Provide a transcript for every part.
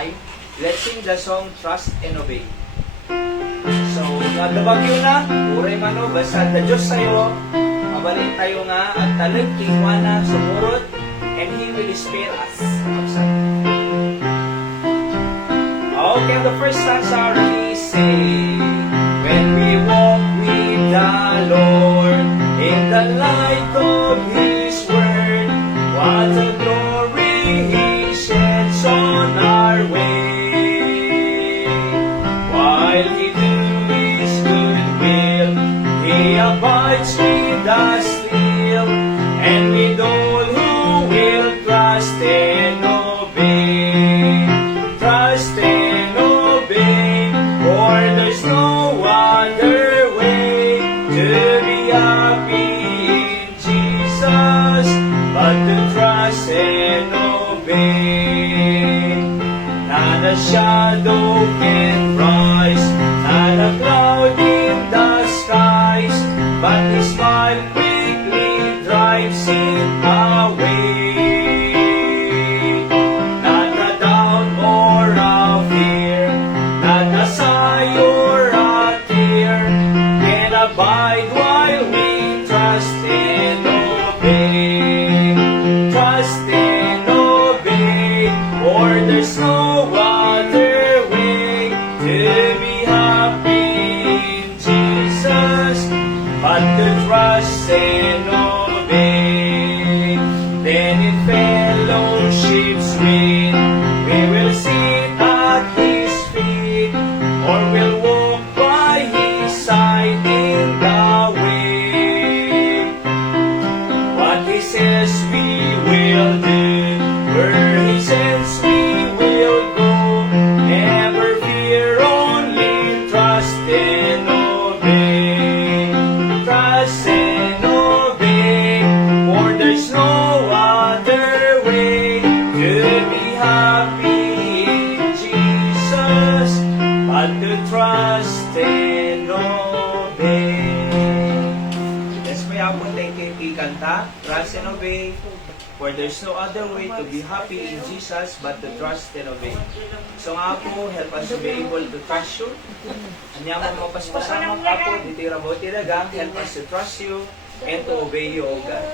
time. Let's sing the song Trust and Obey. So, nagabagyo na, uray mano, basta the Diyos sa'yo, mabalin tayo nga, at talag kingwana, sumurot, and He will spare us. Okay, the first stanza really say, when we walk with the Lord, in the light of His word, what a glory He sheds on our way. While He do His good will, He abides with us still, and with all who will trust and obey. Trust and obey, for there's no other way to be happy in Jesus, but to trust and obey. Not a shadow can rise, not a cloud in the skies, but His smile quickly drives it away. Not a doubt or a fear, not a sigh or a tear, can abide while we trust and obey. Trust and obey, for there's no other way to be happy in Jesus, but to trust and obey. Then in fellowship's reign, we will sit at His feet, or we'll walk by His side in the way. What He says we will do, where He sends we will go. Never fear, only trust and obey. Trust and obey, for there's no other way to be happy in Jesus, but to trust and obey. Let's may apon tayo kanta, trust and obey, for there's no other way to be happy in Jesus, but to trust and obey. So nga po, help us to be able to trust you. Anya mo mapaspasamang ako, dito yung rabot ilagang, help us to trust you and to obey you, O God.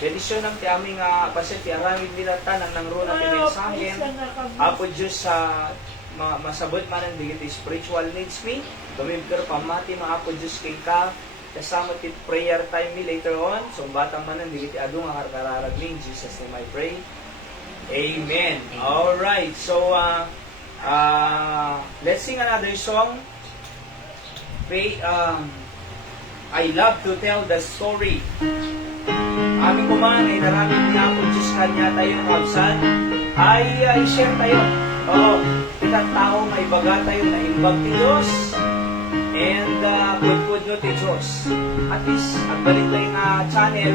Bendition ng ti aming pasit, ti aramid nilata ng nangro na pinagsahin. Apo Diyos sa masabot man ang digiti spiritual needs me. Tumibker pamati mga Apo Diyos kay ka. Kasama ti prayer time me later on. So batang man ang digiti adong ang karkararag me. In Jesus name I pray. Amen. Alright. So, let's sing another song. I love to tell the story. Aming kumahan ay naraming niya ako Diyos kanya tayo ng kabsan. Ay share tayo. Kitang tao may baga tayo na imbag ti Diyos. And good no ti Diyos. At least, ang balik tayo nga channel,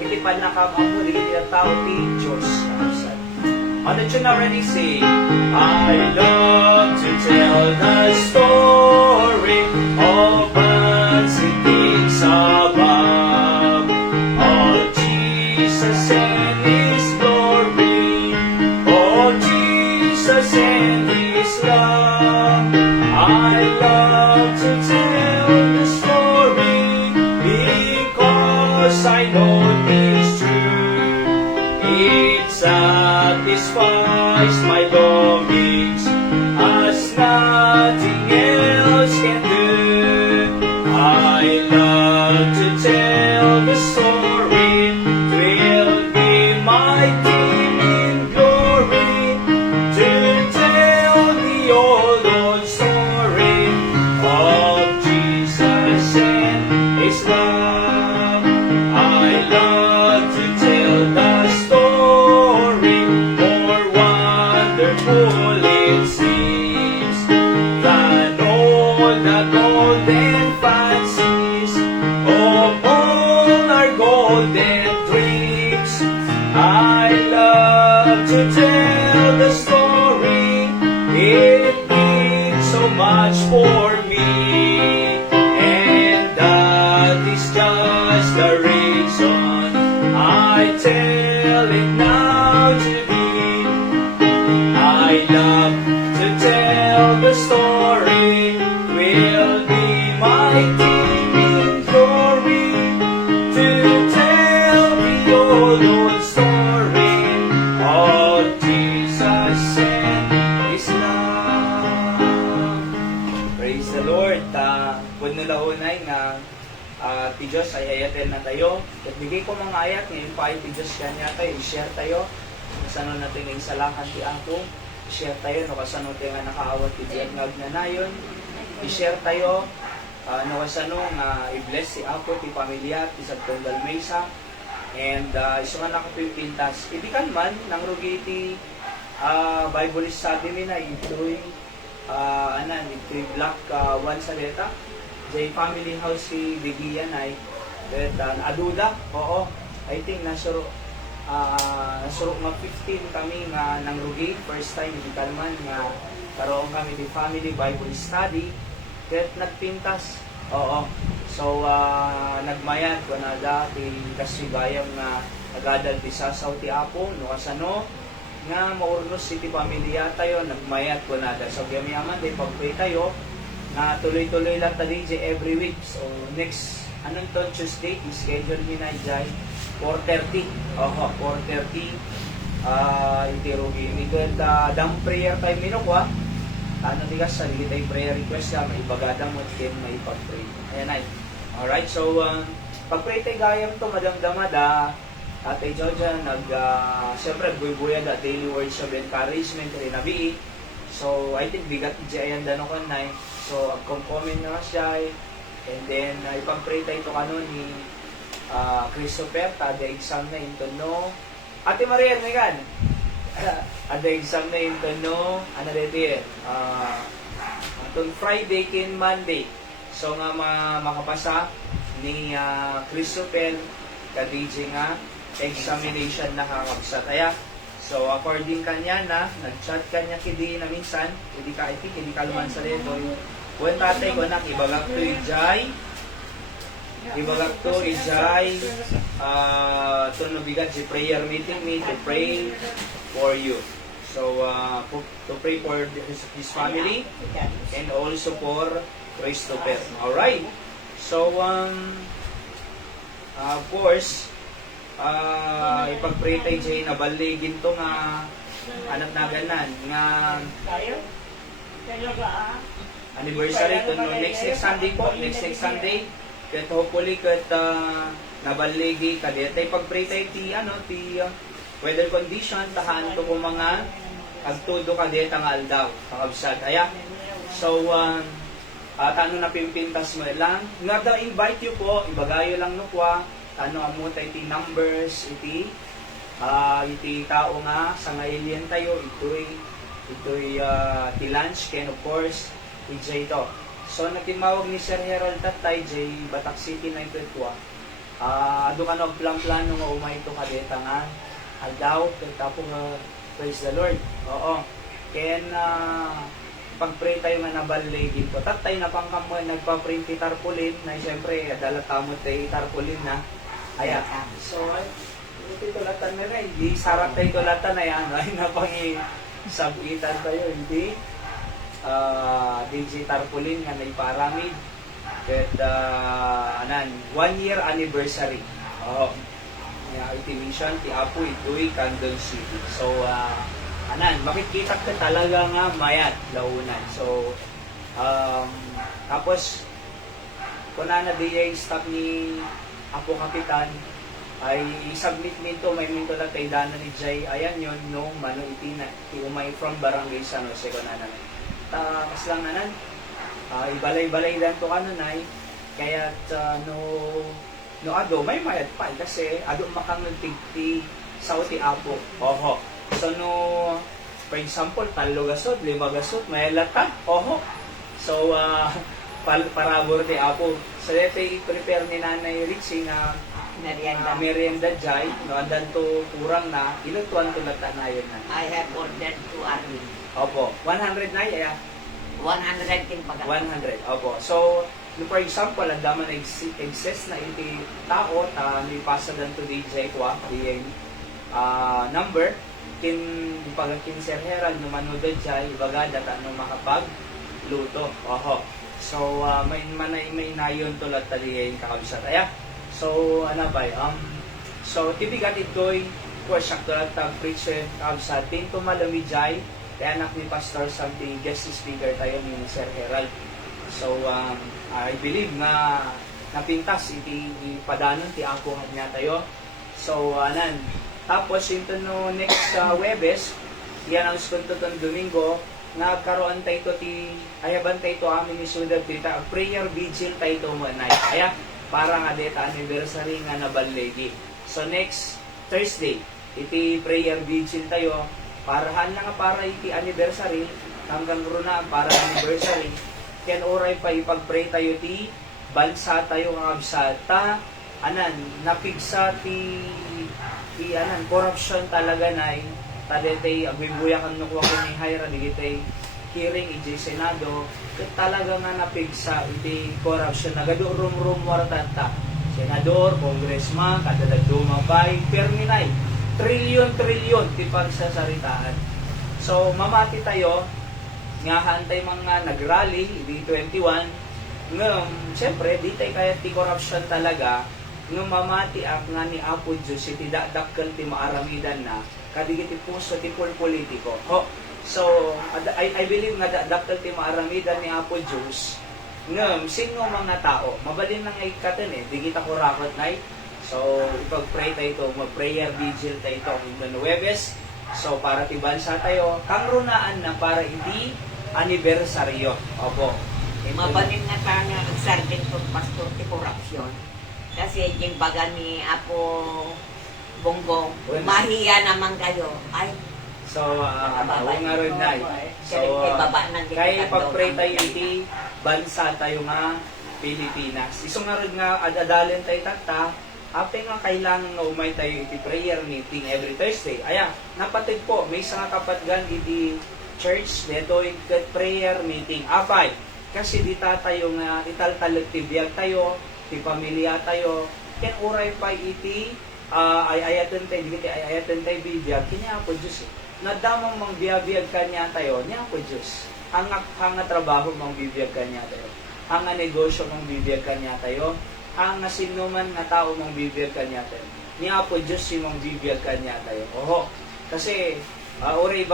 itipan na kamamu, ligit ang tao ti Diyos. Kabsan. On the tune already say, I love to tell the story of unseen things above, of Jesus and His glory, of Jesus and His love. I love to tell the story because I know it is true. It satisfies my longings as nothing else can do. I love to tell the story, 'twill be my theme in glory, to tell the old story of Jesus and His love. I love to tell the story, more wonderful it seems than all the golden fancies of all our golden dreams. I love to tell the story, it means so much for me, and that is just the reason I tell it now to thee. I love to tell the story. Will be mighty in glory to tell the old story of Jesus and His love. Praise the Lord. Kung nalaunay nga ti Diyos ay ayaten na tayo. At bigay ko mga ayat ngayon pa ay ti Diyos kanya tayo. I-share tayo. Kasano natin ng salakan ti Apo. I-share tayo. No, kasano tayo nga nakaawat ti Diagnog na nayon. I-share tayo. No, kasano nga i-bless si Apo, ti pamilya, ti Sagtonggal Mesa. And iso nga nakapipintas. Ibikan man, nang rugi ti Bible study mi na ito'y ito'y Black 1 Saleta. Jay family house si Bigian ay aduda, oo. I think nasuro nga 15 kami nga nang rugi. First time di kalman nga karoon kami di family Bible study. Ket nagpintas, oo. So nagmayad ko na dati kasibayang nga agadal ti sasaw ti Apo no kasano nga maurnos si ti pamilya tayo nagmayad ko na da. So yaman di pagpray tayo na tuloy-tuloy lang ta DJ every week. So next Tuesday i-schedule ni na jay 4:30. 4:30 itirugi mi ket dam prayer time minukwa. Di ka sa tayo prayer request ka may bagada mo ken may pag-pray. Ayan ay. Alright, so pag-pray tayo gayam to madamdamada. Atay Joja siyempre buy-buya da daily words of encouragement rin nabi. So I think bigat di ayan dano kanay. So, comment na siya. And then, ipag-pray tayo ito kanon ni Christopher. Tada exam na ito, no? Ate Maria, Megan. Ada exam na ito, no? Ano dito itong Friday kin Monday. So, nga makapasa ni Christopher ka-DJ nga examination na kakabsat. Kaya, so, according kanya na, nag-chat kanya kidi na minsan, hindi ka luman sa leto. Kung tatay ko anak, ibagak to ijay, to nabigat si prayer meeting me to pray for you. So, to pray for his family and also for Christopher. Alright. So, of course, ipag-pray tayo dyan, nabaligin to nga anak na ganan nga anniversary to no, next Sunday po, next Sunday ket hopefully ket nabaligi kadete pag-pray tayo ti weather condition tahan to kung mga agtudo kadete nga aldaw kakabsat aya. So tano na pimpintas mo lang nga da invite you po ibagayo lang no kwa ano amo tayo iti numbers iti tao nga sa nga alien tayo ito'y ti lunch ken of course iti ito. So nakimawag ni Sir Herald Tatay J Batak City na ito ado ka plan-plano nga umay ito kadeta nga aldaw tapo nga praise the Lord. Oo ken pag-pray tayo nga nabaligin po tatay na pangkamo nagpa-print ti tarpaulin na siyempre adala tamo tayo tarpaulin na aya. So, ito tulatan na rin. Hindi sarap tayo tulatan na yan. Ay napangi sabitan tayo. Hindi. DJ Tarpaulin nga na iparamid. At 1 year anniversary. Iti mission, ti Apo, ito'y Candon City. So, makikita ka talaga nga mayat, launan. So, tapos, kung na di stop ni Apo Kapitan, ay submit nito, may minto lang kay Dana ni Jay, ayan yun, no, mano iti umay from Barangay San Jose ko nanan. Kas lang nanan, ibalay-balay dan to kanunay, kaya no ado, may mayat pa, kasi ado makang nagtigti sa uti Apo. Oho. So no, for example, 3 gasot, 5 gasot, may latag. Oho. So, parabor ti Apo. So, dito i-prepare ni Nanay Richie na merienda jay, no, andan to kurang na, ilutuan to lata na yun na. I have ordered to Arvin. Opo, 100 na yaya? 100 kin pag 100, opo. So, for example, ang daman exist na iti tao, may pasa dan to DJ ko, the number, pagkinserheran no manudod siya ibagada ano makapagluto. Oho. So may nayon tulad talihin kakabsat. Aya. So ano ba? So tibigat ito'y question tulad tag preacher kakabsat tin tumalamijay kaya anak ni pastor something guest speaker tayo ni Sir Herald. So I believe na napintas iti padanon ti ako niya tayo. So anan tapos ito no next Webes yan ang skunto ton Domingo nagkaroon tayo ti ayaban tayo amin ni Sudab tita prayer vigil tayo mo night. Aya para nga deta anniversary nga nabalegi. So next Thursday iti prayer vigil tayo parahan na nga para iti anniversary hanggang runa para anniversary ken oray pa ipagpray tayo ti bansa tayo nga absata anan napigsa ti anan corruption talaga nay tadetay agbibuya kan no ko ni Hyra digitay hearing iti Senado ket talaga nga napigsa iti corruption nagadurum waratanta senador congressman kadadag dumabay perminay trilyon ti pagsasaritaan. So mamati tayo nga hantay mga nagrally di 21 ngam syempre di tay kaya ti corruption talaga ngam mamati ak nga ni Apo Diyos iti dakkel ti maaramidan na kadigiti puso ti politiko. So I believe nga dakkel ti maaramidan ni Apo Diyos ngam sino mga tao mabalin nang ay katen di kita kurakot nay. So ipag-pray tayo ito, mag-prayer vigil tayo ito kung Webes. So para ti bansa tayo, kang runaan na para hindi anibersaryo. Opo. Mabalin nga tayo nga nagsardin ko pastor ti corruption. Kasi yung baga ni Apo Bongbong, mahiya naman kayo. Ay, so, ako nga rin na. So, kaya pag-pray tayo iti bansa tayo nga Pilipinas. Iso nga rin nga adadalin tayo tata, apay nga kailangan nga umay tayo iti prayer meeting every Thursday. Aya, napatid po, may isang kapatgan iti church, neto yung prayer meeting. Apay, kasi di tayo nga italtalag ti biyag tayo, ti pamilya tayo, ken uray pa iti ayatan tayo bibiyag, kanya po Diyos. Nadamang mang biyabiyag kanya tayo, niya po Diyos. Hanga trabaho mang bibiyag kanya tayo. Hanga negosyo mang bibiyag kanya tayo. Ang sinuman nga tao mong bibiyag kanya tayo. Ni Apo Diyos si mong bibiyag kanya tayo. Oho. Kasi, uray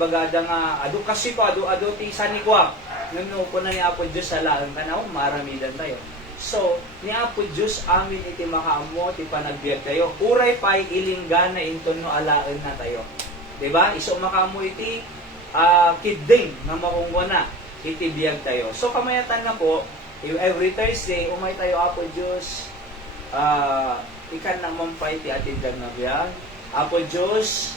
bagada nga, adu kasi ko, adu ti sanikwa. Nung po na ni Apo Diyos sa laang kanaw, maramidan tayo. So, ni Apo Diyos amin iti makaamo, ti panagbiag tayo. Uray pa'y ilingga na inton no alaan na tayo. Diba? Iso makaamo iti kidding na makungwa na iti biyag tayo. So, kamayatan na po, every Thursday, umay tayo, Apo Diyos, ikan naman pa iti atidag na biyag. Apo Diyos,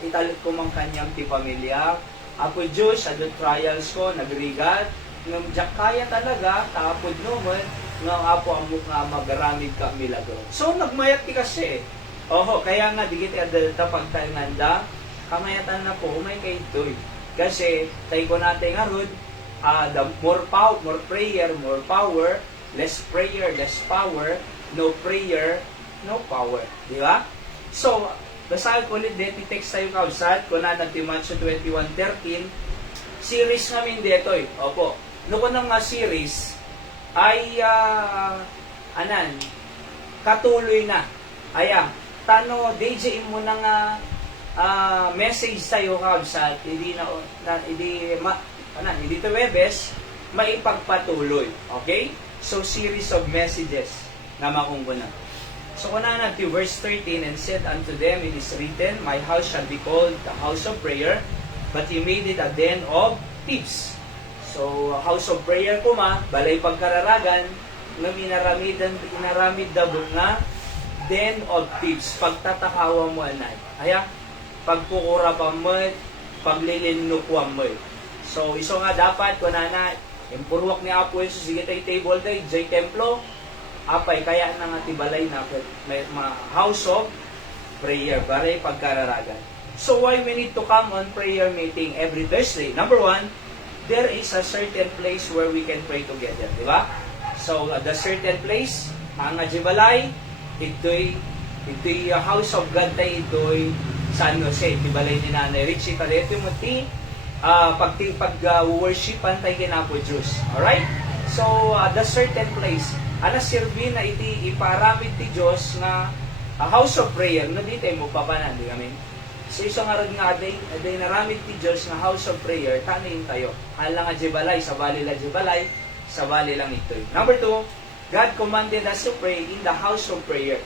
italit ko mang kanyang ti pamilya. Apo Diyos, adot trials ko, nagrigat. Ngam kaya talaga, tapod naman, nga Apo amok nga magaramid ka milagro. So, nagmayat ti kasi. Oho, kaya nga, digit adalta pagtanganda, kamayatan na po, umay kay ito'y. Kasi, tayo ko natin nga rod, the more prayer, more power, less prayer, less power, no prayer, no power. Di ba? So, basahin ko ulit dito, text tayo kausad, kung na ti Matthew 21:13, series namin dito eh. Opo. Noon nga series, ay, katuloy na. Aya, tano, DJ mo na nga, message tayo kausad, hindi dito Webes, maipagpatuloy. Okay? So, series of messages na makungkunan. So, kuna na to verse 13, and said unto them, it is written, my house shall be called the house of prayer, but you made it a den of thieves. So, house of prayer kuma, balay pagkararagan, nga inaramid dabong nga, den of thieves. Pagtatakawa mo anay. Aya, pagkukura pa mo, paglilinukwa mo. So, iso nga dapat, kunana, impurwak ni Apo Jesus, sige tayo table tayo, jay templo, apay, kaya na nga tibalay na, may house of prayer, baray pagkararagan. So, why we need to come on prayer meeting every Thursday? Number one, there is a certain place where we can pray together, di ba? So, the certain place, ang jibalay, ito'y Ito'y House of God tayo ito'y San Jose. Tibalay ni Nanay Richie. Kaleto mo ti pag-worshipan tayo kinapo Diyos. Alright? So, the certain place. Ana sirbi na iti iparamid ti Diyos na house of prayer. No, di tayo mo papanan. Di kami? So, isang arad nga aday naramid ti Diyos na house of prayer. Tanayin tayo. Hala nga jebalay. Sa bali lang jebalay. Sa bali lang ito'y. Number 2, God commanded us to pray in the house of prayer.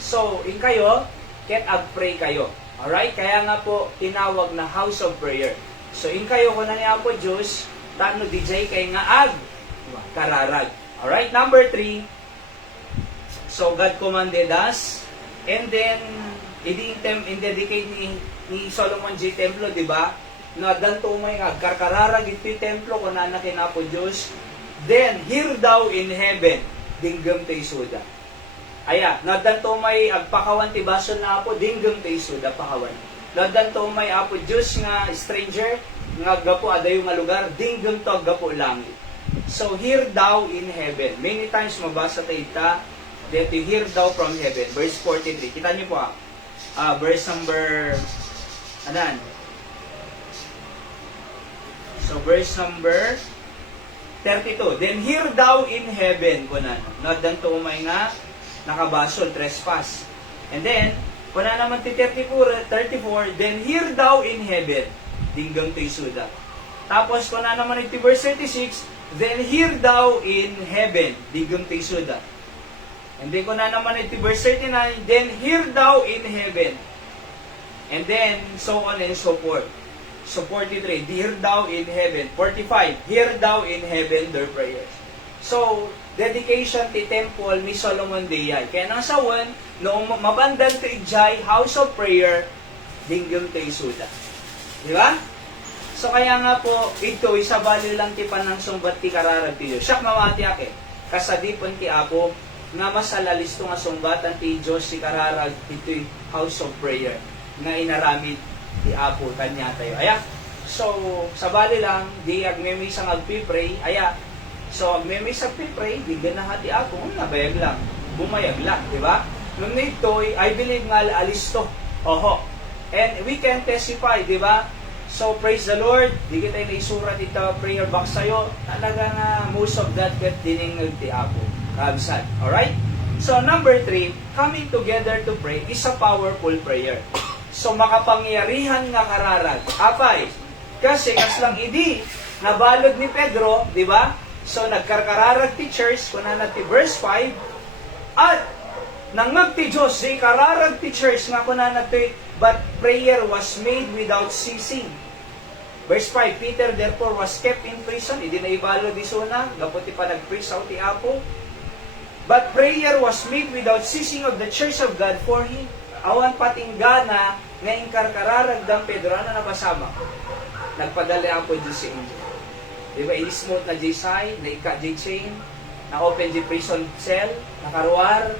So, in kayo, ket ag-pray kayo. Alright? Kaya nga po, tinawag na house of prayer. So, in kayo, kung niya po Diyos, tano DJ kay nga ag kararag. Alright? Number 3, so God commanded us, and then, in-dedicate ni Solomon J. Templo, di ba? Na danto may agkararag iti templo, kung nanakin na po Diyos, then, hear thou in heaven, dinggam te isuda. Aya, nadanto may agpakawan ti baso na po, dinggam te isuda, pakawan. Nadanto may apo Diyos nga stranger, nga gapo adayo nga lugar, dinggam to gapo langit. So, hear thou in heaven. Many times mabasa tayo ita, that you hear thou from heaven. Verse 43. Kita niyo po verse number, anan? So, verse number 32. Then hear thou in heaven, kunan. Nadanto may nga, nakabasol, trespass. And then, kuna naman ti 34, then hear thou in heaven, dinggang to isuda. Tapos, kuna naman ti verse 36, then hear thou in heaven, dinggang to isuda. And then, kuna naman ti verse 39, then hear thou in heaven. And then, so on and so forth. So, 43, hear thou in heaven. 45, hear thou in heaven their prayers. So, dedication ti temple ni Solomon Dayay. Kaya nang sawan, noong mabandan to ijay, house of prayer, dinggam to isuda. Di ba? So kaya nga po, ito, isabali lang ti panang sumbat ti kararag ti Diyos. Siyak mawati ake, kasadipon ti Apo, nga masalalisto nga sumbatan ti Diyos si kararag ito'y house of prayer, nga inaramid ti Apo, kanya tayo. Aya, so, sabali lang, di agmemisang agpipray, aya, so, agmemisang agpipray, di ganahan ti Apo, nabayag lang, bumayag lang, di ba? Nung nito'y, I believe nga alisto. Oho. And we can testify, di ba? So, praise the Lord. Di kita naisurat ito, prayer box sa'yo. Talaga nga, most of that get diningag ti Apo. Kabsat. Alright? So, number 3, coming together to pray is a powerful prayer. So, makapangyarihan nga kararag. Apay, kasi kaslang idi, nabalod ni Pedro, di ba? So, nagkarkararag ti church, kunan ti verse 5, at nangag ti Diyos, di kararag ti church nga kunan ti, but prayer was made without ceasing. Verse 5, Peter therefore was kept in prison, idi na ibalo di suna, gaputi pa nag-preach out ti Apo. But prayer was made without ceasing of the church of God for him. Awan patinggana nga inkarkararag dang Pedro, ano nabasama? Nagpadali Apo Diyos sa inyo. Diba, inismot na J-sign, na ika-J-chain, na-open the prison cell, nakaruar,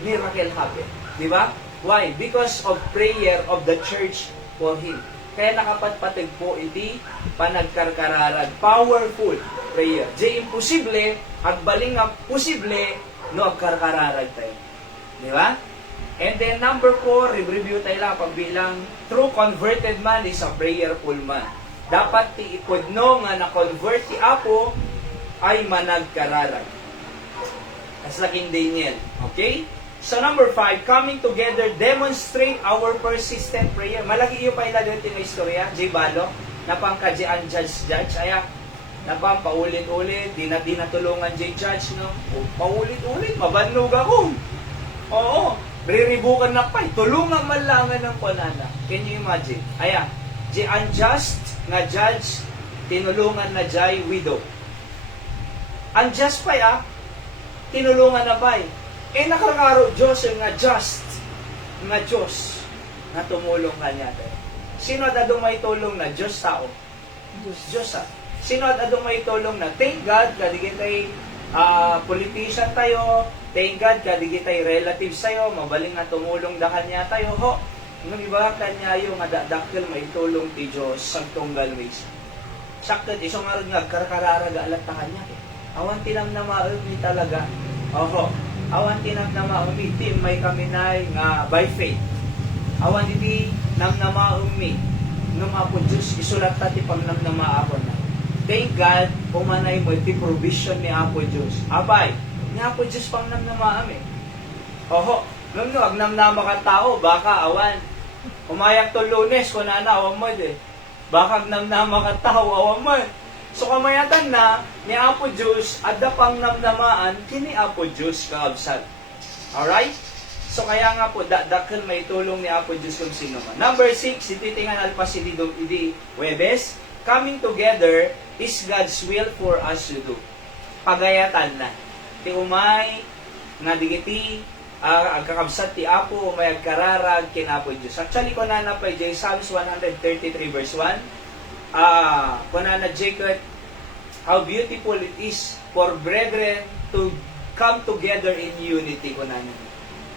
miracle happen. Di ba? Why? Because of prayer of the church for him. Kaya nakapatpatid po iti panagkarkararag. Powerful prayer. Di imposible, agbaling nga posible, no agkarkararag tayo. Di ba? And then number 4, review tayo lang pagbilang, true converted man is a prayerful man. Dapat ti ipudno nga na-convert ti Apo ay managkararag. As la King Daniel. Okay? So number 5, coming together, demonstrate our persistent prayer. Malaki iyo pa ilagay ito ng istorya, J. Balo, napangkadyan judge, aya, napang paulit-ulit, di na tulungan J. Judge, no? O, paulit-ulit, mabannog ako. Oo, riribukan na pa, tulungan malangan ng panana. Can you imagine? Aya, J. Unjust nga judge, tinulungan na J. Widow. Unjust pa tinulungan na pa nakakaro Diyos nga just nga Diyos na tumulong kanya tayo. Sino at adong may tulong na Diyos tao? Diyos Sino at adong may tulong na thank God kadigit ay politician tayo, thank God kadigit ay relatives tayo, mabaling na tumulong da kanya tayo ho. Nung iba kanya yung dakil may tulong ti Diyos sa tunggal ways. Sakto isong nga rin nga karkararaga alat ta kanya. Awan tinam na maag ni talaga. Oho. awan tinamnama umi, ti may kami na nga by faith. Awan iti namnama umi, nung Apo Diyos, isulat ta ti pangnamnama ako na. Thank God, pumanay mo iti provision ni Apo Diyos. Abay, ni Apo Diyos pangnamnama ami. Oho, nung agnamnama ka tao, baka awan. Umayak to Lunes, kung awan mo baka agnamnama ka tao, awan mo. So kamayatan na, ni Apo Diyos, adda pang namnamaan, kini Apo Diyos kaabsat. Alright? So kaya nga po, dakil may tulong ni Apo Diyos kung sino man. Number 6, ititingan alpas idi Webes, coming together is God's will for us to do. Pagayatan na. Ti umay, nga digiti, agkakabsat ti Apo, umay agkararag kin Apo Diyos. Actually, kung nanapay jay Psalms 133 verse 1, kunana Jacob, how beautiful it is for brethren to come together in unity, kunana.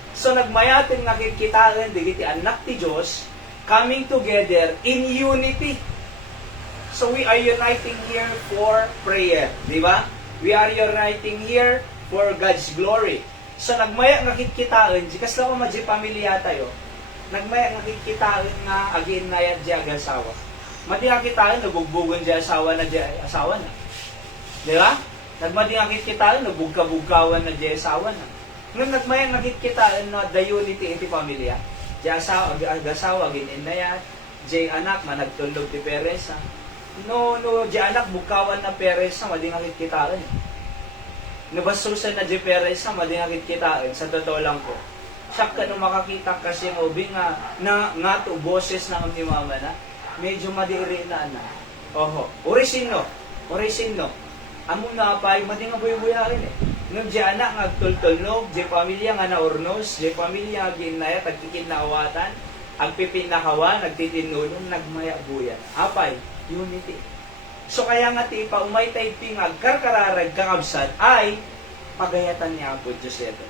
So nagmayatin nga kitaan digiti anak ti Diyos coming together in unity. So we are uniting here for prayer, di ba? We are uniting here for God's glory. So nagmaya nga kitaan, di kasla ko madji pamilya tayo. Nagmaya nga kitaan nga agin na yan di agasawa. Mati nga kitaan, nabugbugon di asawa na. Di ba? Nagmati nga kitaan, nabugka-bugkawan na di asawa na. Nung nagmayang nakitkitaan na the unity iti pamilya, di asawa, ginin na yan, di anak, managtulog ti Perez, no, di anak, bukawan na Perez, madi nga kitkitaan. Nabasusan na di Perez, madi nga kitkitaan, sa totoo lang po. Siyak ka nung makakita kasi ng ubing nga to, boses na kami mama na, medyo madiiri na. Oho, orisino. Amo na pa, madi nga buhay-buhayin Nung di anak nga tultulnog, di pamilya nga naurnos, di pamilya nga ginaya, tagkikinawatan, ang pipinakawan, nagtitinunong, nagmaya-buyan. Apay, unity. So kaya nga ti pa umay tay pingag karkararag kakabsat ay pagayatan ni Apo Diyos ito.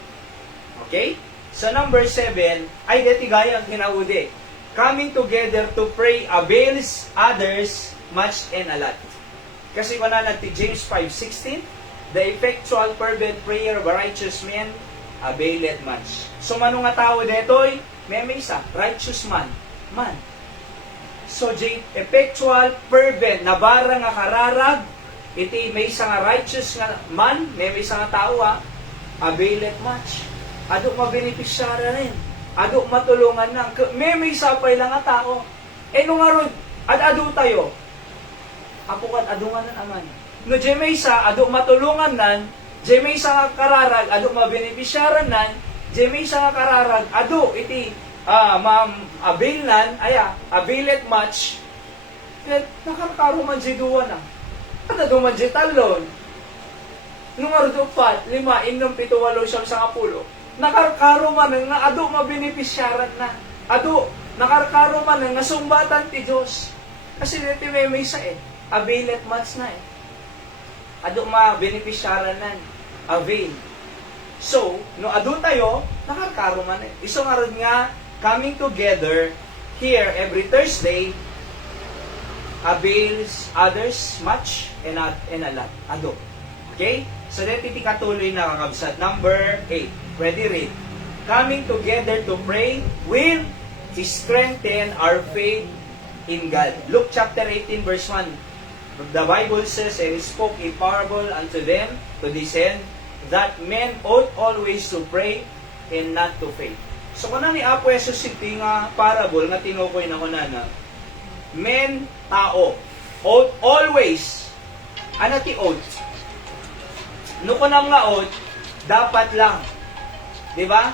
Okay? So number 7, ay deti gaya ang ginaude. Coming together to pray avails others much and a lot. Kasi kung na ti James 5:16, the effectual fervent prayer of a righteous man availeth much. So manong nga tao detoy, may isa, righteous man. So effectual fervent nabara nga kararag, iti may isa nga righteous nga man, may isa nga tao availeth much. Ado mabenepisyara rin. Ado matulungan na. May isa pa lang nga tao. Nung aron, ado tayo. Apukat adungan na naman. No may isa, ado matulungan nan, may isa nga kararag, ado mabenepisyaran nan, may isa nga kararag, ado iti avail nan, availet much, nakakaro man si duwa na. At ado man si talon. Nung ardo 4, 5, 6, 7, 8, nakakaro man nga ado mabenepisyaran na. Ado, nakakaro man nga sumbatan ti Diyos. Kasi dito may isa availet much na ado ma-benepisyaran nan, avail. So, no ado tayo, nakakaro man Iso nga rin nga, coming together here every Thursday, avails others much and a lot. Ado. Okay? So, dito katuloy na kakabsat. Number 8. Ready, read. Coming together to pray will strengthen our faith in God. Luke chapter 18 verse 1. The Bible says, and he spoke a parable unto them to this end, that men ought always to pray and not to faint. So, kung ni Apo Jesus City nga parable nga tinukoy na kunana, men, tao, ought always, ano ti ought? Nukunam nga ought, dapat lang. Diba?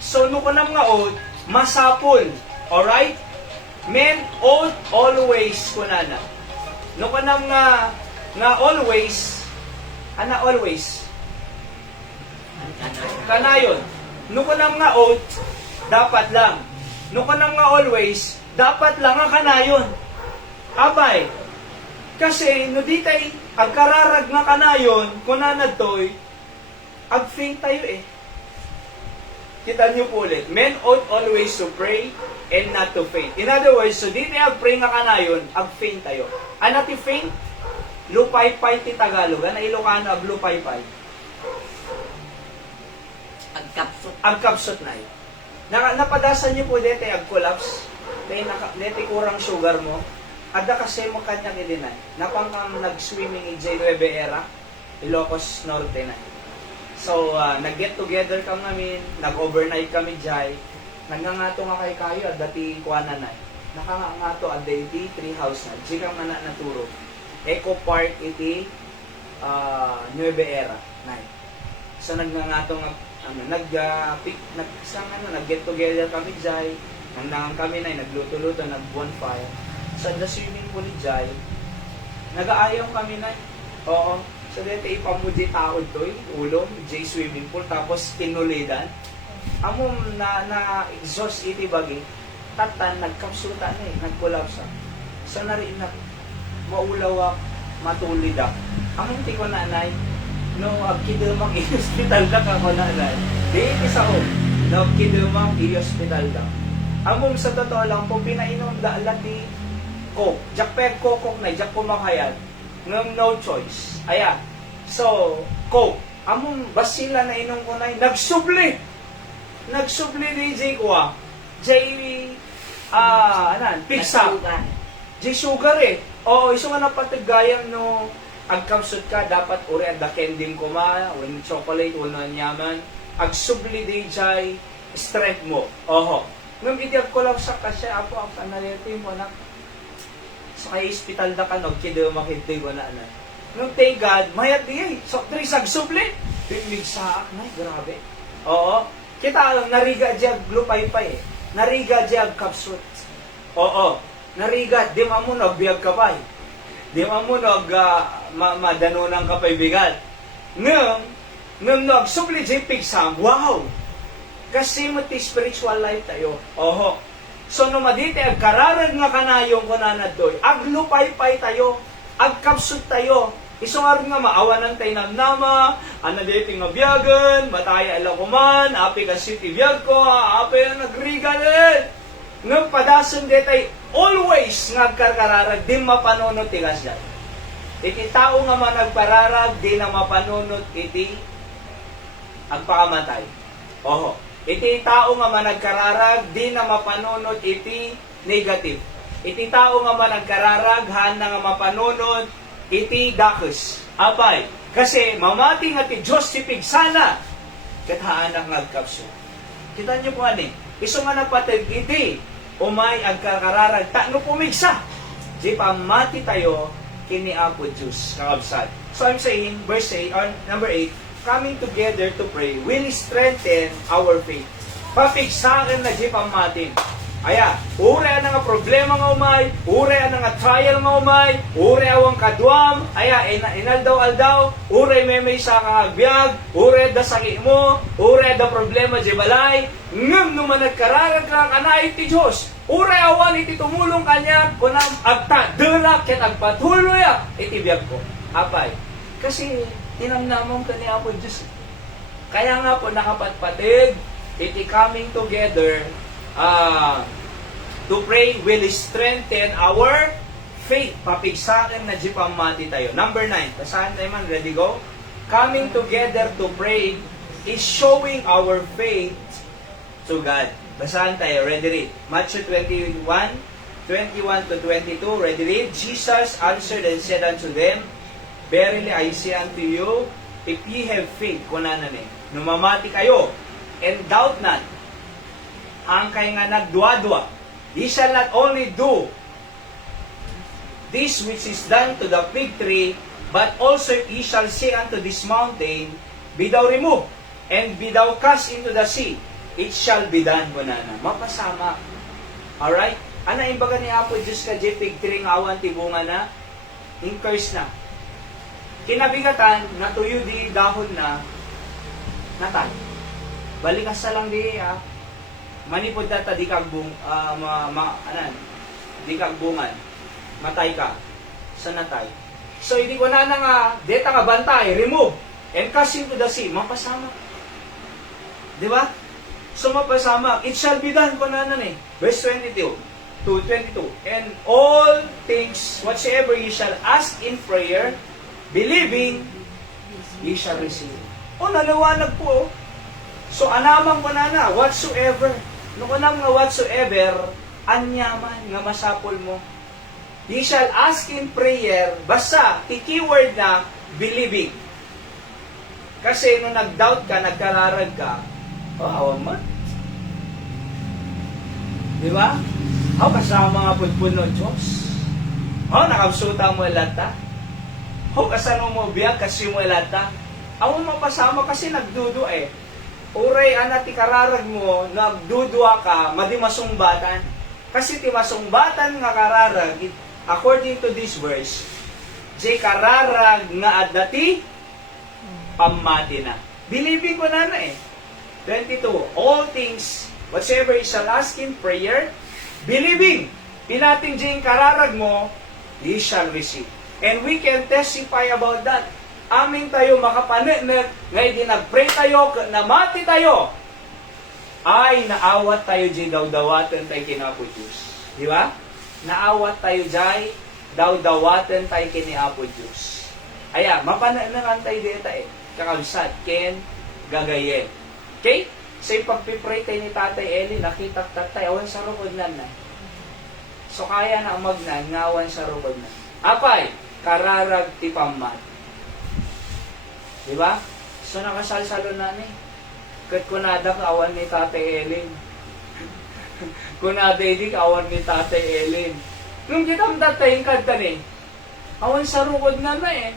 So, nukunam nga ought, masapol. Alright? Men ought always kunana. No kanam nga always, always, kanayon. No kanam nga ought, dapat lang. No kanam nga always, dapat lang ang kanayon. Abay, kasi no di tay, agkararag nga kanayon, kunanad to'y, agfaint tayo Kita niyo po ulit, men ought always to pray and not to faint. In other words, so di tayo pray nga kanayon, ag-faint tayo. Ano ti faint? Lupay-pay ti Tagalog. Ano Ilocano ag lupay-pay? Agkapsot. Agkapsot na yun. Napadasan niyo po dito ag collapse. Dito kurang sugar mo. Ada kasi mo kanya kidinay. Napangkam nag-swimming ijay Nueva Era, Ilocos Norte na. So, nag-get together kami namin, nag-overnight kami jay. Nagngangato nga kay kayo, at dati kuwanan na. Nakangangato at dati, tree house na. Di kang na naturo. Eco Park iti Nueva Era na. So, nagngangato nga, nag-get together kami jay. Nangdangan kami na, nagluto-luto, nag-bonfire. Sa the swimming pool jay, nag-aayaw kami na. Oo. So, dito ipamudi taod to, ulong, jay swimming pool, tapos kinulidan. Among na-exhaust iti bagi, tatan, nagkapsuta na nag-collapse. So, nariin na, maulawa, matulid ako. Ang hindi ko nanay, no, agkidumang i-hospital ka ako nanay. Di isa ko, no, agkidumang i-hospital ka. Among sa totoo lang po, pinainom daalat di Coke. Jak peg kokok na, jak kumakayan. Ngam no choice. Ayan. So, Coke. Among basila na inom ko na, nagsubli. Nagsubli di J ko ah. Pigsa. J sugar eh. Oo, iso nga napatigayang no, agkamsut ka, dapat uri at dakending kuma, when chocolate, uno yaman. Agsubli di J, strength mo. Oho. Ngam idiag ko lang sa kasya, apo, ang analytic mo na, sa kay hospital da ka, no, kido makintig ko na. Ngam thank God, mayat di eh. So, tris agsubli. Pimig saak na, grabe. Oo. Kita alam, nariga diag glupay-pay eh. Nariga diag kapsut. Oo. Nariga, di mamunog, biyag kapay. Di mamunog, madanunang kapay bigat. Ngam nagsubli diag pigsam, wow! Kasi mati spiritual life tayo. Oho. So, numadite, agkararag nga kanayong kunanad doy. Aglupay-pay tayo. Agkapsut tayo. Isungar nga maawanan tayo namnama, anadete nga biyagan, mataya alakuman, api ka city biyag ko, api ang nagrigalit. Ngam padasan de tayo, always ngagkarkararag, di mapanunot tigas dyan. Iti tao nga man nagpararag, di na mapanunot iti agpakamatay. Oho. Iti tao nga man nagkararag, di na mapanunot iti negative. Iti tao nga man nagkararag, han na nga mapanunot iti dakes. Apay, kasi mamati nga ti Diyos si pigsana, kathaan ang nagkapso. Kita nyo po ani, iso nga napatid iti, umay agkararag, ta no pumigsa. Di pamati tayo, kini Apo Diyos, kakabsat. So I'm saying, verse 8, or number 8, coming together to pray will strengthen our faith. Papigsakan na di pamatin. Aya, ure na nga problema nga umay, ure na nga trial nga umay, ure awang kadwam, aya, inaldaw-aldaw, ure may sa kangagbiag, ure da sakit mo, ure da problema di balay, ngam naman nagkararag ka kanay ti Diyos, ure awan iti tumulong kanya, kunang agta, dala, ket agpatuloy, iti biyag ko. Apay, kasi tinamnamong ka ni Apo Diyos. Kaya nga po nakapatpatid, iti coming together, to pray will strengthen our faith. Papigsakin na di pamati tayo. Number 9. Basahan tayo man. Ready, go? Coming together to pray is showing our faith to God. Basahan tayo. Ready, read. Matthew 21, 21 to 22. Ready, read. Jesus answered and said unto them, Verily I say unto you, if ye have faith, kunanan eh, numamati kayo, and doubt not, ang kay nga nagdua-dua, ye shall not only do this which is done to the fig tree, but also ye shall say unto this mountain, be thou removed, and be thou cast into the sea, it shall be done, kunana. Mapasama. Alright? Ana imbaga ni Apo Diyos ka di fig tree nga awan tibunga na, in-curse na. Kinabigatan, natuyo di dahon na, natay. Balikas sa lang di, manipod data di kagbung di kagbungan matay ka sa natay. So hindi ko na nga data nga bantay, remove and cast into the sea. Mapasama, di ba? So mapasama, it shall be done ko na eh. Verse 22 to 22, and all things whatsoever ye shall ask in prayer, believing ye shall receive. O naliwanag po. So, anamang ko na, whatsoever. No kunam nga whatsoever, anyaman nga masapol mo. Ye shall ask in prayer, basta, ti keyword na, believing. Kasi nung nag-doubt ka, nagkararag ka, awan mo. Di ba? Kasama nga pudpud no Diyos. Nakabsuta mo lata. Kasano mo biyak kasi mo lata. Awan mo pasama kasi nagdudu eh. Uray ana ti kararag mo, nagdudua ka, madimasungbatan. Kasi ti masungbatan nga kararag, according to this verse, di kararag nga adati, pamati na. Believing ko na eh. 22, all things, whatsoever you shall ask in prayer, believing, pinating di kararag mo, ye shall receive. And we can testify about that. Amin tayo makapanenag, ngayon din nag-pray tayo, namati tayo, ay naawat tayo di daw-dawatan tayo kinapo Diyos. Di ba? Naawat tayo di daw-dawatan tayo kinapo Diyos. Aya, mapanenag tayo dito eh. Kakabsat, ken gagayen. Okay? So yung pagpipray tayo ni Tatay Eli, nakita tayo, awan sa rukod na. So kaya na magnan, ngawan sa rukod na. Apay, kararag ti pamat. Diba? So nakasalsalo na ni. Kat kunada kawan ni Tatay Elin. Kunada hindi kawan ni Tatay Elin. Nung kitang datayin kanta ni, awan sa rukod na eh.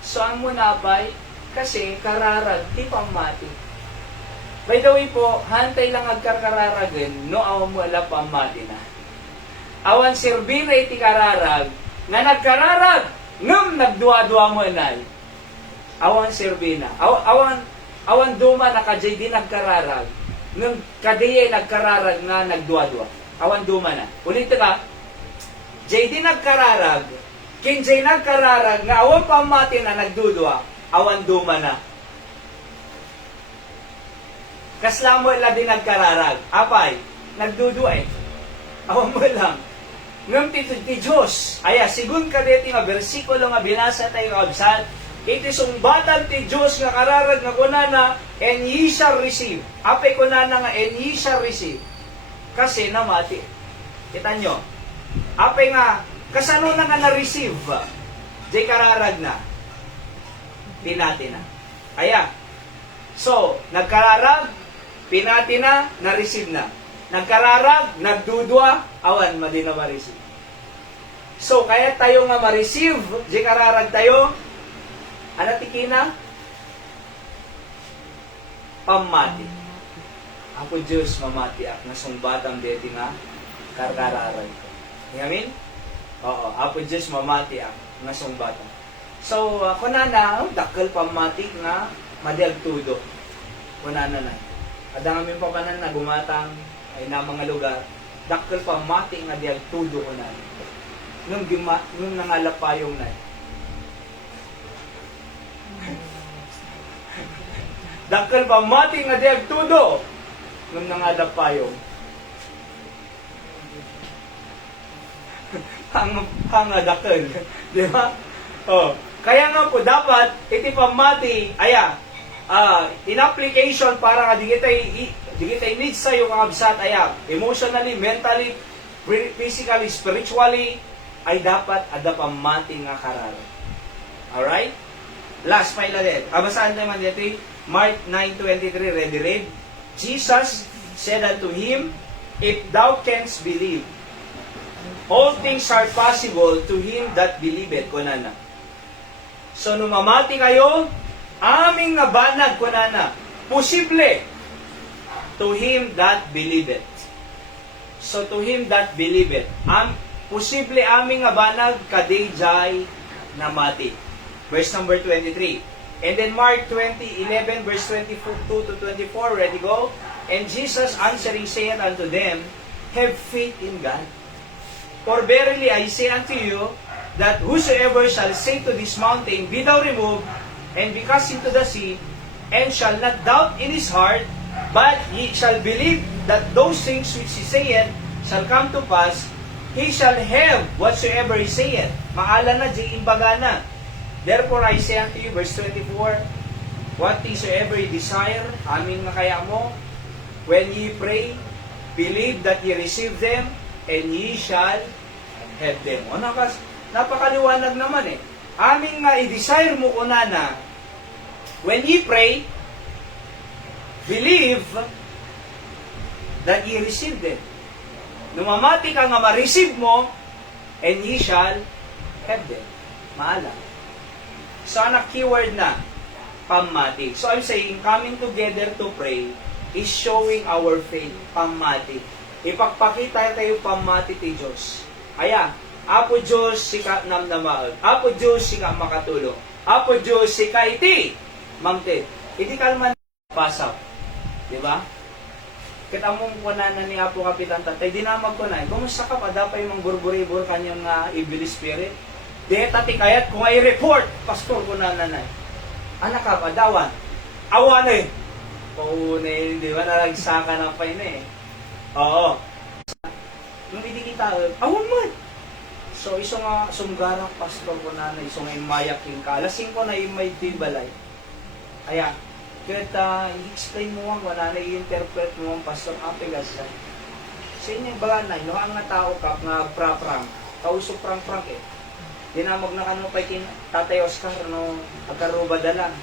So ang munapay, kasi kararag, ti pamati. By the way po, hantay lang agkarkararagan, no awan mo ala pamati na. Awan sirbira iti kararag, nga nagkararag, ngam nagduwa-duwa mo anay. Awan sirbina. Awan duma na kajay di nagkararag. Nung kadiye nagkararag nga nagduwa-duwa. Awan duma na. Ulit ka, jay di nagkararag, kinjay nagkararag nga awan pamati na nagdudwa, awan duma na. Kasla mo ila di nagkararag. Apay, nagdudwa eh. Awan mo lang. Ngam ti Diyos. Aya, sigun kadeti nga versikulo nga binasa tayo kabsat, iti sumbatan ti Diyos nga kararag nga kunana, and ye shall receive. Apay kunana nga, and ye shall receive. Kasi namati. Kita nyo. Apay nga, kasano na nga na-receive? Di kararag na. Pinati na. Aya. So, nagkararag, pinati na, na-receive na. Nagkararag, nagdudwa, awan, madi na ma-receive. So, kaya tayo nga ma-receive, di kararag tayo, ano tikina? Pamati. Ako Diyos mamati ak nasumbatang deti nga karkararag. Ngamin? Oo, ako Diyos mamati ak nasumbatang. So, kunana, dakkel pamati nga madiagtudo. Kunana na. Adami pa kanan na gumatang ay na mga lugar. Dakkel pamati nga diagtudo kunana. Nung nangalapayong na. Dakkel pamati nga diagtudo nung nangadap payong. Hanga dakkel. Di ba? Oh. Kaya nga po, dapat, iti pamati, in application para nga di kita needs sa'yo kakabsat, emotionally, mentally, physically, spiritually, ay dapat ada pamati nga karal. Alright? Last, may lalit. Abasaan naman dito, Mark 9:23, ready read. Jesus said unto him, if thou canst believe, all things are possible to him that believeth. Kunana. So, numamati kayo, aming nabanag, kunana, posible to him that believeth. So, to him that believeth. Posible aming nabanag, kadijay namati. Verse number 23. And then Mark 20:11, verse 22 to 24, ready go? And Jesus answering saith unto them, have faith in God. For verily I say unto you, that whosoever shall say to this mountain, be thou removed, and be cast into the sea, and shall not doubt in his heart, but he shall believe that those things which he saith shall come to pass, he shall have whatsoever he saith. Maala na, di imbaga na. Therefore I say unto you, verse 24, What whatsoever ye desire, amin nga kaya mo, when ye pray, believe that ye receive them, and ye shall have them. O napakaliwanag naman eh. Amin nga i-desire mo kunana, when ye pray, believe that ye receive them. Numamati ka nga ma-receive mo, and ye shall have them. Maala. So, anak keyword na, pamati. So, I'm saying, coming together to pray is showing our faith. Pamati. Ipagpakita tayo pamati ti Diyos. Aya, Apo Diyos, sika namnamaag. Apo Diyos, sika makatulong. Apo Diyos, sika iti. Mangtid. Iti kalman pasaw. Diba? Kita mong kunanan ni Apo Kapitan Tatay, dinamag ko na, kumusta ka pa, dapay mang burburibur kanyang evil spirit? Di tati kayat, kung ay report, pastor kunanan na. Anak ka pa, dawan. Awan eh. Oo, di ba, nalagsaka na pa yun eh. Oo. Nung hindi kita, awan mo. So, iso nga sumgarang pastor kunanan, iso nga imayak yung ka. Alasing ko na imay tibalay. Kaya, kaya i-explain mo ang wala na i-interpret mo ang pastor apigas sa inyo baga na no ang nga tao kap nga pra-prang kausok prang-prang eh dinamag na kano pa kin Tatay Oscar no pagkaruba dala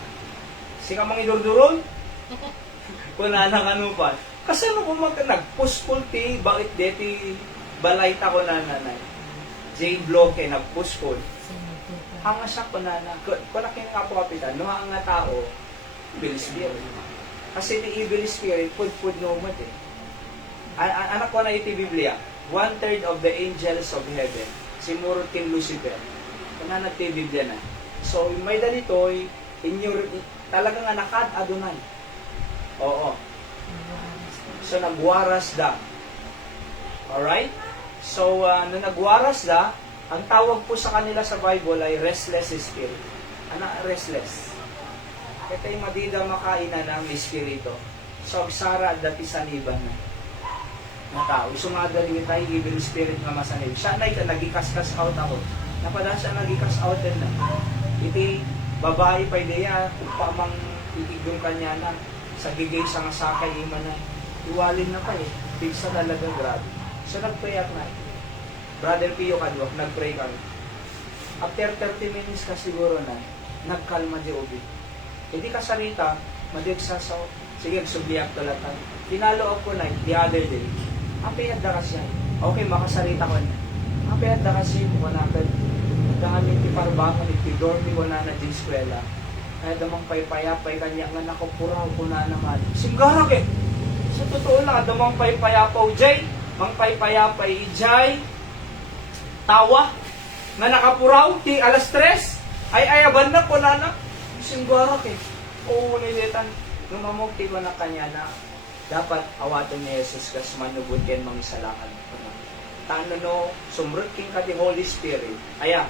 sika mang idurduron kuna na kano pa kasi no kung nag-puspul ti bakit deti balay ta ko na nanay J. Bloke nag-puspul ang asya ko na kuna kin nga po kapitan no ang nga tao evil spirit. Kasi the evil spirit, pud no mat eh. Anak ko na iti Biblia, 1/3 of the angels of heaven, simurot kin Lucifer. Kaya nagti Biblia na. So, may dalitoy, talagang anakad Adonai. Oo. So, nagwaras da. Alright? So, nung nagwaras da, ang tawag po sa kanila sa Bible ay restless spirit. Restless. Ito yung madida makainan ng espiritu. So, sara dati saniban na tao. Sumadali tayo, evil spirit nga masanib. Siya na ito, nagikaskas out ako. Napada siya nagikas out din na. Iti, babae pa ideya, upamang itigong kanya na, sa gigay sa nga sakay, ima na, iwalin na pa eh. Pigsa talaga, grabe. So, nag-pray at night. Brother Pio Kadwak, nag-pray kami. After 30 minutes ka siguro na, nagkalma di ubi. Hindi ka sarita, madigsasaw. Sige, subliyak talatan. Tinaloob ko na, the other day, apayad da kasi yan. Okay, makasarita ko na. Apayad da kasi mo na agad. Dami ti parbangan, iti dormi ko na na di eskwela. Kaya damang paypayapay kanya nga nakapuraw ko na naman. Singgarak eh. Sa totoo lang, damang paypayapaw jay. Mang paypayapay ijay. Tawa. Nga nakapuraw, ti alas 3. Ay ayaban na po na na. Singgarak eh. Oo, nilitan. Nung mamugti ko na kanya na dapat awaton ni Jesus kas manubutin mga salakan. Tano no, sumrut king ka di Holy Spirit. Aya,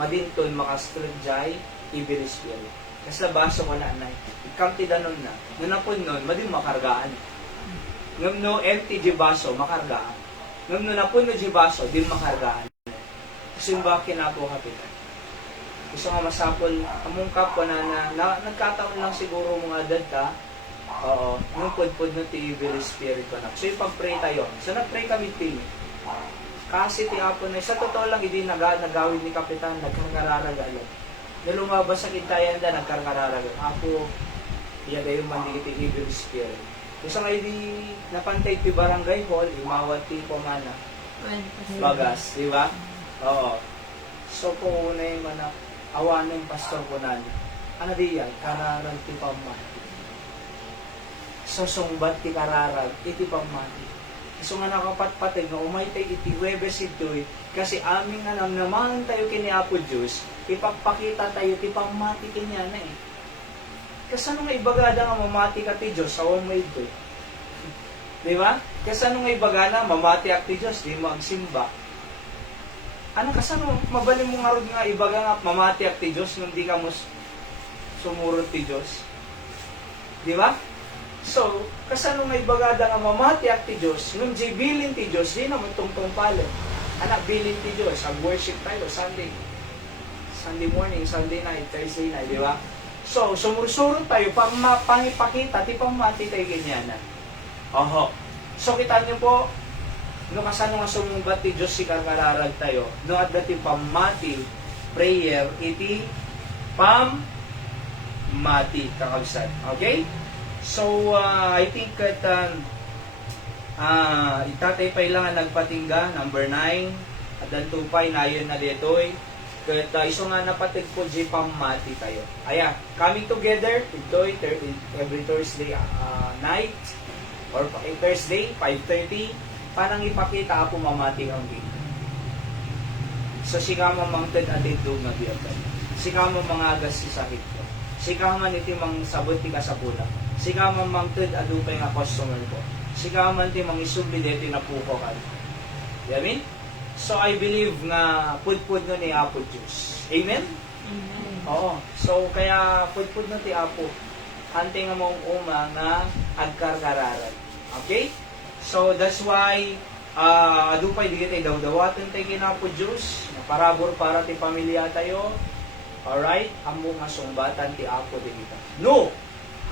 madinton makastrudjay, evil spirit. Kas labaso ko na anay. Ikam ti danon na. Nunapon nun, madin makargaan. Ngam no, empty di baso, makargaan. Ngam no, napon no di baso, din makargaan. Simba kinako kapitan. Gusto nga masapol, amungkap ko na nagkataon lang siguro mga dad ka, oo, yung pud-pud no ti evil spirit ko na. So, ipag-pray tayo. So, nag-pray kami pili. Kasi ti Apo na, sa totoo lang, hindi nagawin ni Kapitan, nagkarkararaga alam. Nalumabas sa kintayan da, nagkarkararaga. Apo, iya dayo man ti evil spirit. Gusto nga, hindi napantay ti barangay hall, imawat ti pamana. Bagas, di ba? Oo. So, kung una yung mana, awanin pastor ko na ano diyan, kararag ti pamati. So, sungbat ti kararag, iti pamati. So nga nakapatpatid nga umay tayo iti Webes ito'y kasi aming nga naman tayo kini Apo Diyos, ipagpakita tayo ti pamati kanya na eh. Kasi ano nga ibagada nga mamati ka ti Diyos sa umay ito. Di ba? Kasi ano nga ibagada mamati ak ti Diyos, di mo agsimba. Ano kasano mabali mo nga rin nga ibaga nga mamati ak ti Diyos nung di ka mo sumurot ti Diyos. Di ba? So, kasano nga ibagada nga mamati ak ti Diyos nung di bilin ti Diyos, di naman tungtong pala. Anak, bilin ti Diyos, mag-worship tayo Sunday morning, Sunday night, Thursday night, di ba? So, sumursurot tayo, pangipakita, ti pamati tayo ganyan na. Oho. So, kita niyo po, no kasano nga sumumbat ti Diyos si kakararag tayo, no at dati pamati, prayer, iti pamati, kakabsat. Okay? So, I think that itatay pa ilang nagpatingga, number 9, at dan tupay na yun na ditoy. Kat iso nga napatig po di pamati tayo. Aya, coming together, ito'y every Thursday night, or Thursday, 5:30, parang ipakita ako mamati ang dito. So, sikama mangtad atin doon nga biyagan. Sikama mangagas si sakit ko. Sikama iti mang sabot ti kasapula. Sikama mangtad adupay nga customer ko. Sikama ti mang isubli dito na puko ka. Yamin? So, I believe nga pud-pud no ni Apo Diyos. Amen? Amen. Oo. So, kaya pud-pud no ti Apo. Hante nga mong uma nga agkarkararan. Okay? So, that's why adupay di tayo dawdawaton tayo kinapo Diyos. Parabor para ti pamilya tayo. Alright? Amo nga sumbatan ti Apo di kita. No!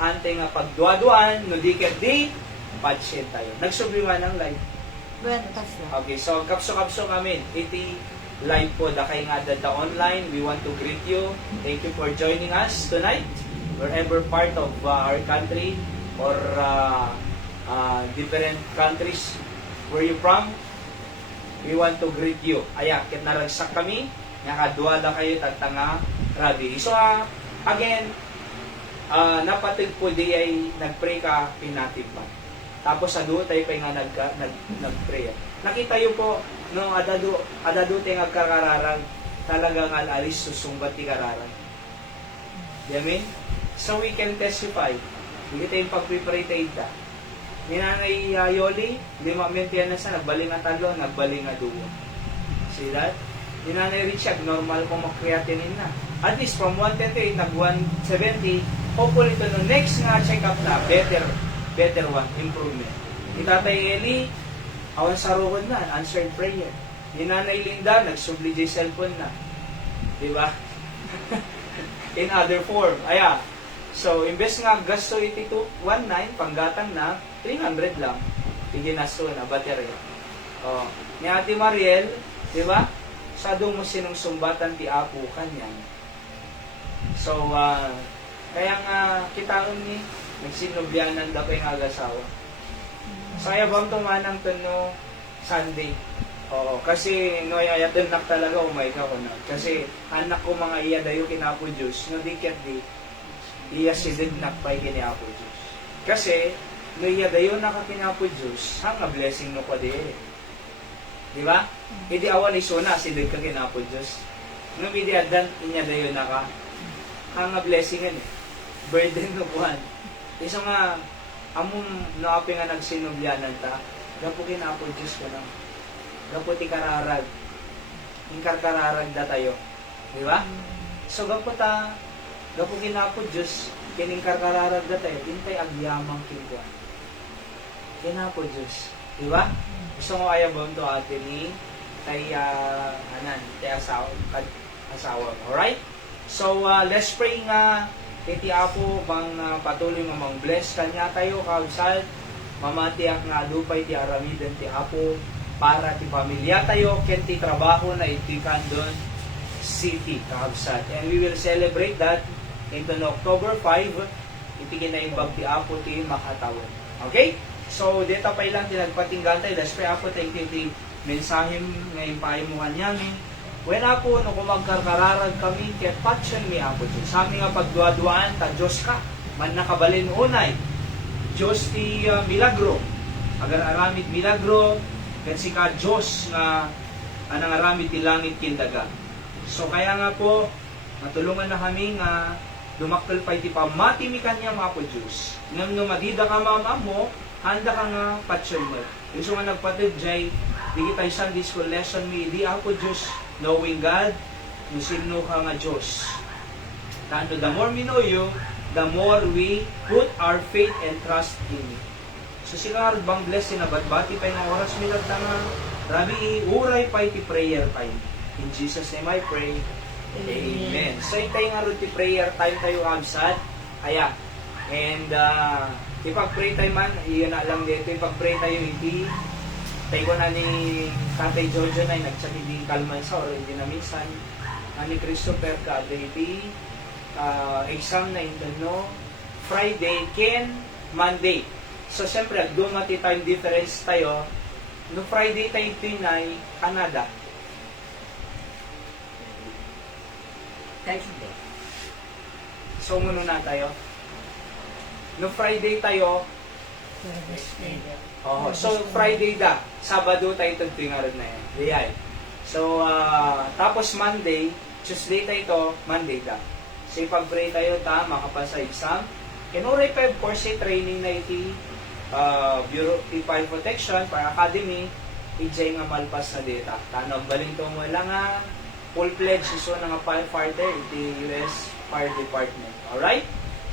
Hante nga pagduaduan, no di ket di, patient tayo. Nagsubliwan ng life. Buentas na. Okay, so kapso-kapso kami. Iti live po, dakay nga data online. We want to greet you. Thank you for joining us tonight. Wherever part of our country or different countries where you from, we want to greet you. Aya, ket naragsak kami, nakadwada kayo tagtanga rabi. So, again, napatig po di ay nagpray ka pinatibang. Tapos sa duo tayo pa nga nag-pray. Nakita yun po, no, adado tayo nagkakararag, talagang alis susumbat ti kararag. Yamin? So we can testify. Hindi tayong pag-pray tayo ta. Ni Nanay Yoli, 5 mintiyan na sa nagbaling nga talo, nagbaling nga duo. See that? Ni Nanay Richard, normal po mag-creatinine na. At least from 138, nag-170, hopefully ito no next nga check-up na, better one, improvement. Ni Tatay Eli, awan sa rukod na, answered prayer. Ni Nanay Linda, nagsubli di cellphone na. Diba? In other form. Aya. So, imbes nga gasto iti 219, panggatang na, 300 lang. Iginasto na, baterya. Oh. Ni Ate Mariel, diba? Sado mo sinong sumbatan ti Apo kanyan. So, kaya nga, kitaon ni, nagsinubyanan da pa yung agasawa. Saya bang tumanang no Sunday? Oo, kasi no ayatan nak talaga umay ka ko na. Kasi anak ko mga iya dayo kinapo Diyos, no diket di iya sidid nak pay kini Apo Diyos. Kasi no iya dayo nakakinapo Diyos, hanga blessing no ko di. Di ba? Idi awan isuna sidid ka kinapo Diyos. No bidi adan inya dayo naka hanga blessing eh. Burden no kuhan. Isa nga, among naapi nga nagsinubyanan ta, gapo kinapo Diyos ko lang. Gapo ti kararag. Kararag da tayo. Di ba? So gapo kinapo Diyos, kining kararag da tayo, intay agyamang kingwa. Kinapo Diyos. Di ba? Gusto mo ayaw ba ito ate ni tay asawa. Alright? So, let's pray nga iti Apo bang patuloy mamang bless kanya tayo kausal mamatiak nga lupay ti aramidan ti Apo para ti pamilya tayo ken ti trabaho na iti Candon City kausal. And we will celebrate that into October 5 iti kinaimbag ti Apo ti makatawan. Okay? So dito pa ilang tinagpatinggan tayo das pa Apo tayo iti mensahim ngayon paimuhan yamin. When Apo, no kumagkarkararag kami, kaya patsan mi Apo Diyos. Sa aming nga pagduaduan, ta Diyos ka, man nakabalin unay. Diyos ti milagro. Agar aramid milagro, kasi ka Diyos nga anang aramid ti langit kindaga. So kaya nga po, matulungan na kami nga dumaktal pa iti pamati mi kanya mga Apo Diyos. Ngam no madida ka mama mo, handa ka nga patsan mo. Yung nga nagpatid jay, di kita Sunday school lesson mi, di Apo Diyos, knowing God, no sino ka nga Diyos. Tando, the more we know you, the more we put our faith and trust in you. So sila bang bless na batbati pa yung oras milag tanga. Rabi, uray pa iti prayer pa. In Jesus' name I pray. Amen. So, tayo nga rin prayer time tayo absad. Aya. And, ipag-pray tayo man, iyon na lang dito, ipag-pray tayo, hindi. Tayo ko na ni Tatay Jojo na, nagsakit di kalman sa or hindi na minsan. Ni Christopher ka, baby. Exam na no Friday, Ken, Monday. So, siyempre, dumati tayong difference tayo. No Friday tayo tinay, Canada. Thursday. So, muna na tayo. No Friday tayo. Oh, so, Friday da. Sabado tayo itong pingarod na yan. Diyay. So, tapos Monday, Tuesday tayo ito, Monday da. So, ipag-pray tayo ta, makapasa exam. Kinuray pa, of course, training na iti Bureau P5 Protection para Academy, ijay nga malpas na data. Tanong baling ito mo lang nga full-fledged iso na nga firefighter, iti US Fire Department. Alright?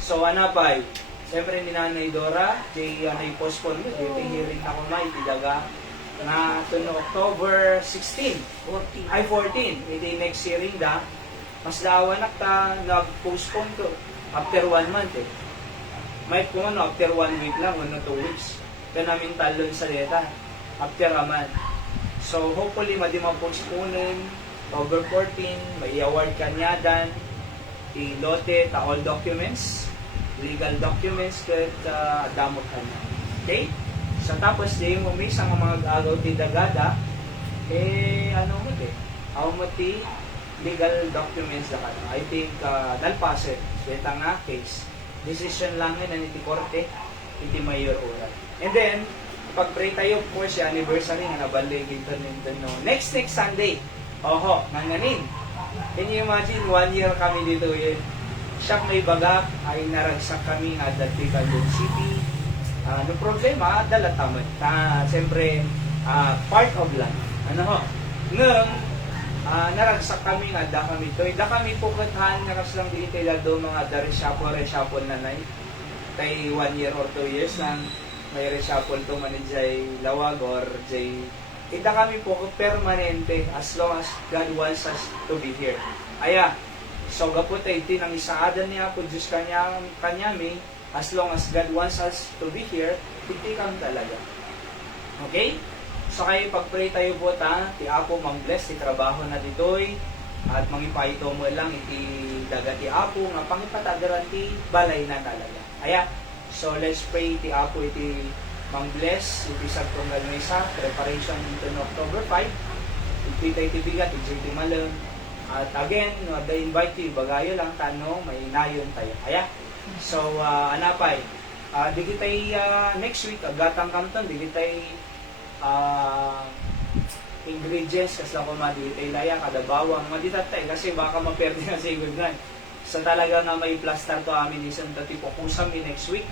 So, ano pa? Siyempre, ni Nanay Dora, jay na-postpone mo, iti hearing na kumay, iti daga na ito no October 16. 14. Ay, 14. Iti next hearing da. Mas daawanak ta, nag-postpone to after 1 month eh. May kung ano, after 1 week lang, 1 or 2 weeks. Kaya namin talon sa data, after a month. So, hopefully, madi mapostponen, over 14, may award kanyadan, ilote, ta all documents, legal documents, kat damot kanya. Okay? So, tapos, di mo may isang mga agaw ti dagada, ano mo ti? How mo ti legal documents da kanya? I think, dalpaset, beta nga case. Decision lang yun, iti korte, iti mayor oral. And then, pag-pray tayo, of course, yung anniversary nga nabalig ito no. Next Sunday. Oho, nanganin. Can you imagine, 1 year kami dito yun. Siyak may bagak, ay naragsak kami nga dati Calhoun City. No problema, dala tamad. Siyempre, part of life. Ano ho? Nung, naragsak kami nga, da kami to. Da kami pukatahan, naras lang dito do mga da reshuffle na nai. Tay 1 year or 2 years lang, may reshuffle to man jay lawag or jay ita kami po permanente as long as God wants us to be here. Aya, so gapot ay tinang isaadan niya po Diyos kanyami, as long as God wants us to be here, titikang talaga. Okay? So kayo pag-pray tayo po ta, ti Apo mang-bless, ti trabaho na ditoy, at mangipahito mo lang iti daga ti Apo, nga pangipatagaran ti balay na talaga. Aya, so let's pray ti Apo iti mang-bless, iti sagtong galmesa, preparation into October 5, iti tayo ti bigat, iti malang, at again, I invite you, bagayo lang, tanong, may nayon tayo. Aya, so, anapay, di tayo next week, agatang kamton, di tayo ingredients, kasi lang kung di tayo laya, kada bawang, maditatay, kasi baka maperde na sigod na. So, talaga nga may plaster to amin, isang tipo, kusam next week,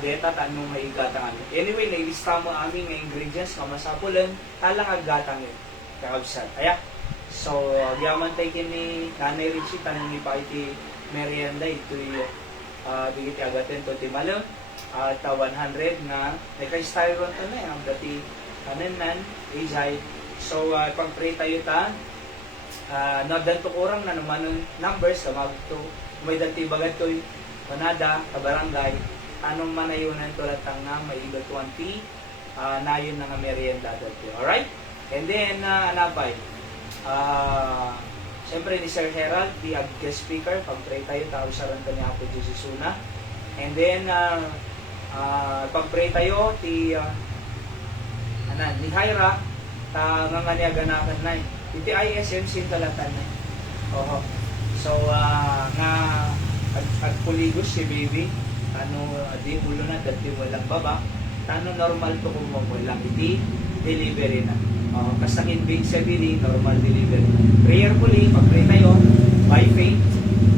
deta tanong may igatang amin. Anyway, nailista mo amin ng ingredients, kamasapulan, talang agatang yun, kakabsat. Aya, so, yaman tayo kini Nanay Richie, tanong ni pa iti merienda, ito yung bigiti agatin to timalong, at 100 na, naka-styron to na yung dati kananan, ejay. So, pag-pray tayo ta, nagdanto kurang na naman ng numbers, kamag to, may dati bagat to, manada, kabarangay, anong manayunan to latang na may iba 20 nayon na nga merienda dati. Alright? And then, anabay, siyempre ni Sir Herald, the guest speaker, pag-pray tayo, tausaran ka niya po Jesusuna. And then, pag-pray tayo, ni Hyra, nga nga niya ganakan na iti ISMC talatan na. Oho. So, nga, agpuligos si baby, di ulo na, dati walang baba, normal to kung walang iti, delivery na. Kasakin big sabihin, normal delivery. Prayerfully, pag-pray tayo, by faith,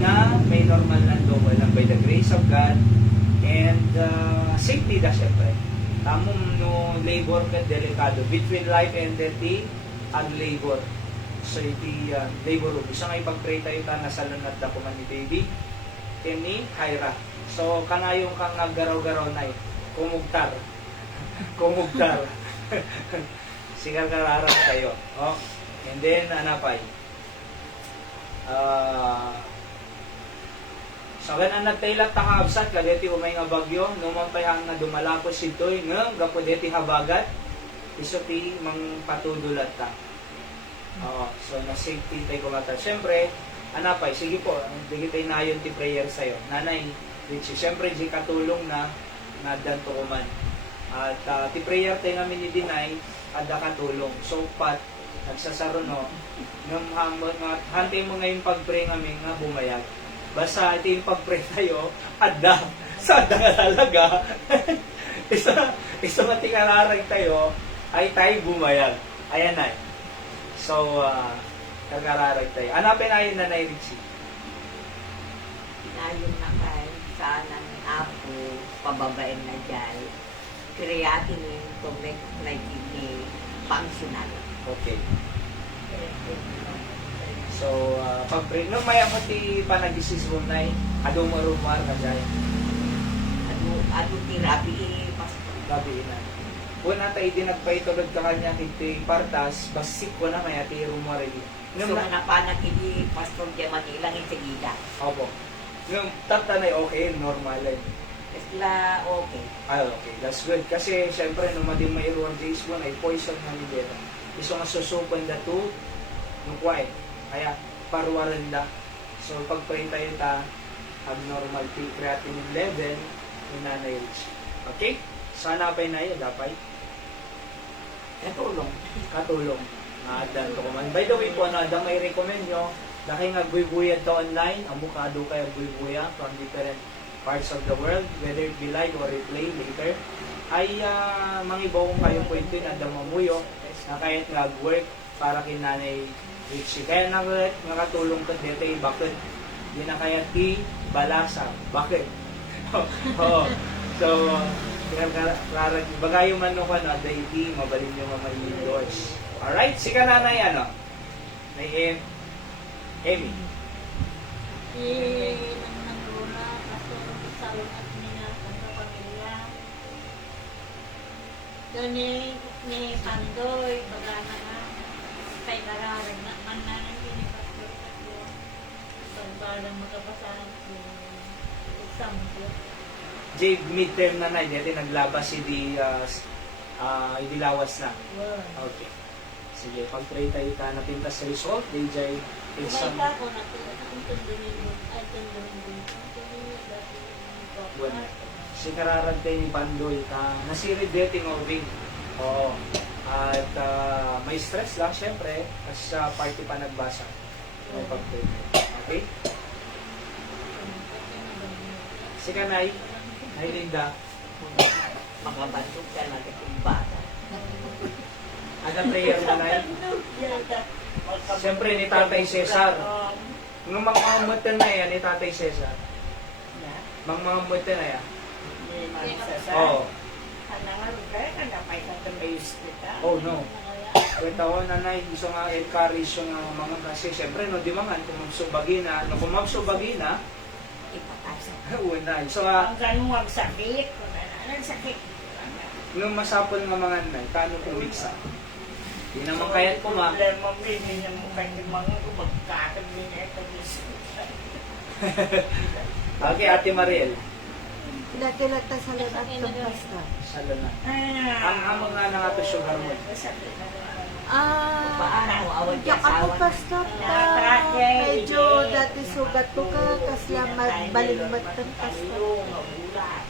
na may normal na do, walang by the grace of God, and safety da syempre. Tamong no labor ka delikado, between life and death, ang labor. So, iti labor, isa nga ipag-pray tayo ta, nasalunat na kuman ni baby, ni Hyra. So, kanayong kang naggaraw-garaw na kumugtar. Kumugtar. Sigar kararap kayo. Oh. And then, anapay. Sa ganan nagtailat ta kaabsat, kadeti umay nga bagyo, numampay ang nga dumalapos sitoy, nga gapodeti habagat, iso ti mang patudulat ta. So na safety tayo kumata. Siyempre, anapay, sige po, digitay na yun ti prayer sa'yo. Nanay, Richie, siyempre, di katulong na danto ko man. At ti prayer tayo namin ni Dinay, ada katulong. So, pat, nagsasaro no, hantay mo ngayon pag-pray namin nga bumayag. Basta ito yung pag-pray tayo, ada, sada nga talaga. isa matingararag tayo, ay tayo bumayag. Ayan na. So, kagararag tayo. Hanapin na yun na Richie. Nayon na kayo, sana ni Apo, pababain na dyan. Kreatinin to make like ni functional. Okay. So, pag-pray, no, maya mo ti panagisis mo na ado marumar ka dyan. Ado ti rabi, pastor. Gabi na. Una tayo din nagpaitulog ka kanya kiti partas, basik ko na maya ti rumar rin. So, napanak ni Pastor J. Manilang itigida. Opo. Nung tatanay, okay, normal eh. Isla, okay. Okay, that's good. Kasi, syempre, nung madim may iruan days mo, ay poison na nila. Iso nga susupan na to, nung kway. Kaya, parwaran da. So, pag-pray tayo ta, abnormal creatinine level, yung nanay rich. Okay? Sana pa na yun, dapat. Katulong. Katulong. Dan to kuman. By the way po, may recommend nyo, dahil nga buy-buyad to online, amukado kayo buy-buya from different parts of the world, whether it be live or replay later, ay mangibawong kayo po ito na damamuyo na kahit nag-work para kinanay Richie. Kaya nakatulong ka dito, bakit? Di na kaya ti balasa. Bakit? So, bagayo man no ka na, dahi mabalin yung mga indoors. Alright, si kananay ano? May Amy. Nang luna, kaso sa lunat niya sa pamilya. Doon ni Pandoy, baga na nga, kay kararag na man na nang pinipastor sa iyo. Pagbalang magapasahan ko, exam ko. Jay, midterm na na, dito naglabas si Lawas na. Wow. Okay. Sige, pag-pray tayo ka napintas sa result, DJ, exam. Kumay ka ako, natundunin mo, ay tundunin mo. Bueno, si kararag tayo ni Pandoy, nasirid dating Orvin. Oo. At may stress lang, syempre, kasi sa party pa nagbasa. May pag-pray. Okay? Si Kanay, Nay Linda, Makabantog ka na itong bata. ada prayer na Nay. Siyempre ni Tatay Cesar. Nung mga mutan na yan, ni Tatay Cesar. Mga mutan na yan. Oo. Oh no. Kwenta ko nanay, gusto nga encourage yung mga kasi siyempre no, di mangan kung magsubagi na, no, kung magsubagi na, Ipatasa. unay. So nga, Ang ganun wag sakit, kung anong sakit. nung masapol nga mga nanay, kano kumiksa? Di naman kaya't kuma. Problema mo, hindi niya mo kayo mga kumagkatag niya ito. Okay, Ate Mariel. Kilata sa lahat ng pasta. Salo na. Ang hamon nga na nga to sugar mo. Paano awad Yung ako pasta medyo dati sugat ko ka, kasla magbalimbat ng pasta.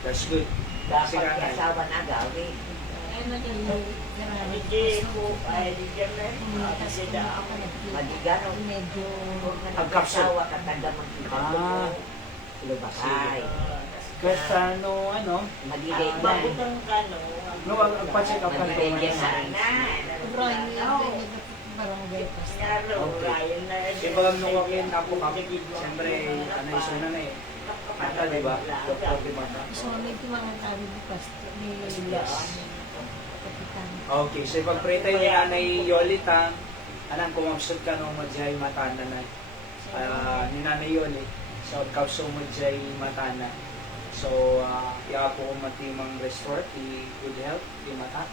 That's good. Kasi Dapat nga kasawa na gawin. Maligano. Kasawa ka taga magkita. Lubakay. Kasi ano, Magigay na. no, agpa-check up ka Magigay na. Barangay pasta. Ibagam nung wakin, ako siyempre, ano yung suna na eh. Mata, di ba? Doktor, di ba? So, may mga tabi ni pasta. Ni Kapitan. Okay, so pag-pray tayo ni Nanay Yolita, anang kumabsot ka nung madjay matana na. Ni Nanay Yoli, so kapso madjay matana. So, iapo ko matimang restore, ti good health, ti mata,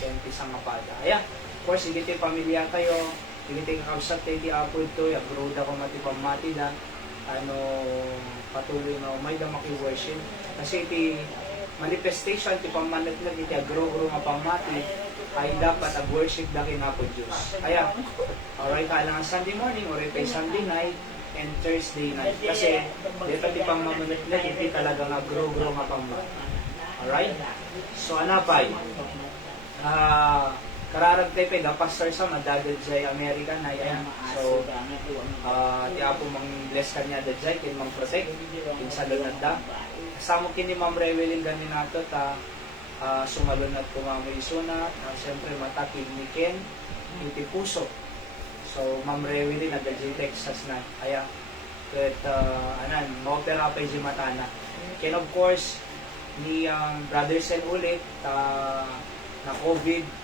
kaya ti sangapada. Ayan, of course, hindi ti pamilya tayo, Tiniting kausap tayo ti Apo ito, agro da ko matipamati da, patuloy na umay da maki-worship. Kasi ti manifestation, ti pamanat na ti agro nga pamati, ay dapat ag-worship da kinapo Diyos. Kaya, alright, kailangan Sunday morning, or kay Sunday night, and Thursday night. Kasi, dito ti pamanat na, hindi talaga agro nga pamati. Alright? So, anapay? Kararag tayo da pastor sa madadad jay Amerika na yan. So, ti Apo mang bless kanya da jay, kin mang protect, kin salunad da. Kasama kini Ma'am Rewelin ganin nato ta sumalunad ko Ma'am Isuna, siyempre matakil ni Ken, iti puso. So, Ma'am Rewelin na da jay Texas na. Kaya, at maopera pa yung matana. Ken of course, ni Brother Sen ulit, na COVID,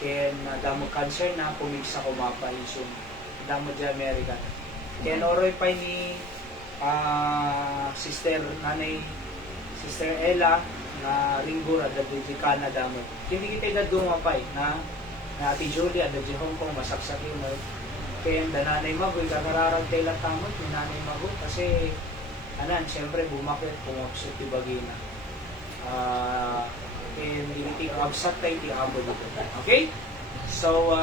ken damo cancer na pumigsa ko mapay so damo di Amerika ken oroy pa ni sister Ella na ringgura da di Canada mo hindi kita da dumapay na Ate Julie da di Hong Kong masaksak yun ken da nanay magoy kakararag tayo lang tamot ni nanay magoy kasi siyempre bumakit pumapsot ti bagina and iliting absat tayo ti abo dito. Okay? So,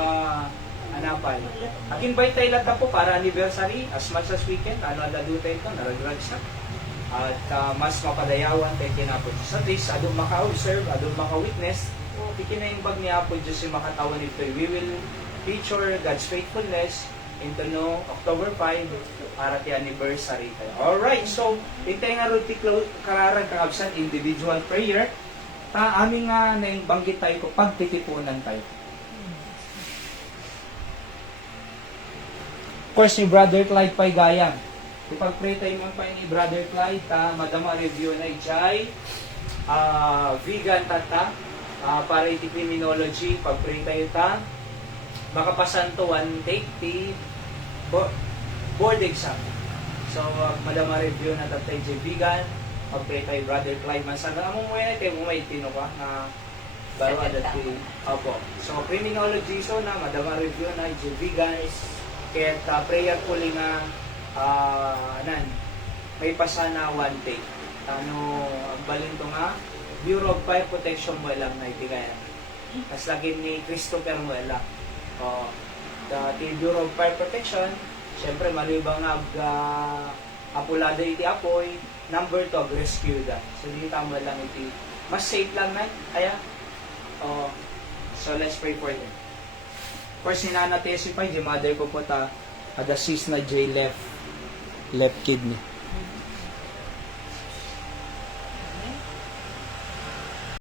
anapay. Akin ba'y tayo lata po para anniversary as much as weekend? Adado tayo ito, naragrag siya. At mas mapadayawan tayo kinapod. Sa this, adong maka-observe, adong maka-witness, ikinaimbag ni Apo Diyos yung makatawan nito. We will feature God's faithfulness into October 5 para ti anniversary tayo. Alright, so, itay nga rin ti kararang kang-absent individual prayer. Aming nga naingbanggit tayo ko pagtitipunan tayo. Of course, ni Brother Clyde pa'y gayang. Ipag-pray tayo man pa ni Brother Clyde, madama review na ijay, vegan tata, para iti criminology, pag-pray tayo ta, makapasan to one take ti board exam. So, madama review na tatay ijay vegan, pag-pray tayo Brother Clyde man sana among mo yan tayo may tino ka na baro adat ti opo. So criminology so na madama review na vegan kaya prayer ko li nga may pasana one day ang balin to nga Bureau of Fire Protection mo lang na itigaya tas lagi ni Christopher mo lang the Bureau of Fire Protection syempre malibang apulado iti apoy number 2, rescue da. So, hindi tama lang iti. Mas safe lang na. Kaya, so let's pray for them. Of course, sinana testify, di mother ko po the cyst na J left kidney.